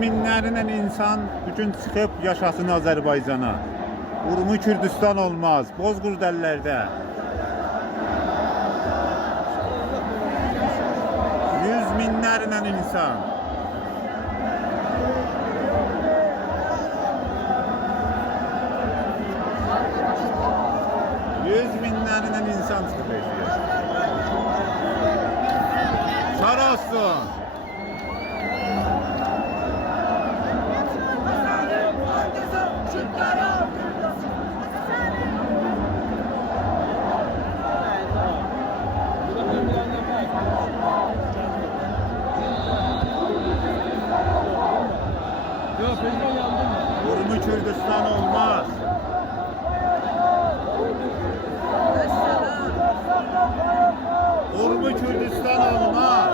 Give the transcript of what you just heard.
minlərlə insan bugün çıxıb yaşasın Azərbaycana. Urmu Kürdistan olmaz, Bozqurd əllərdə. 100 minlərlə insan. Yüz minlərlə insan çıxıb yaşayır. Sağ olsun. Urmu Kürdistan olmaz. Urmu Kürdistan olmaz.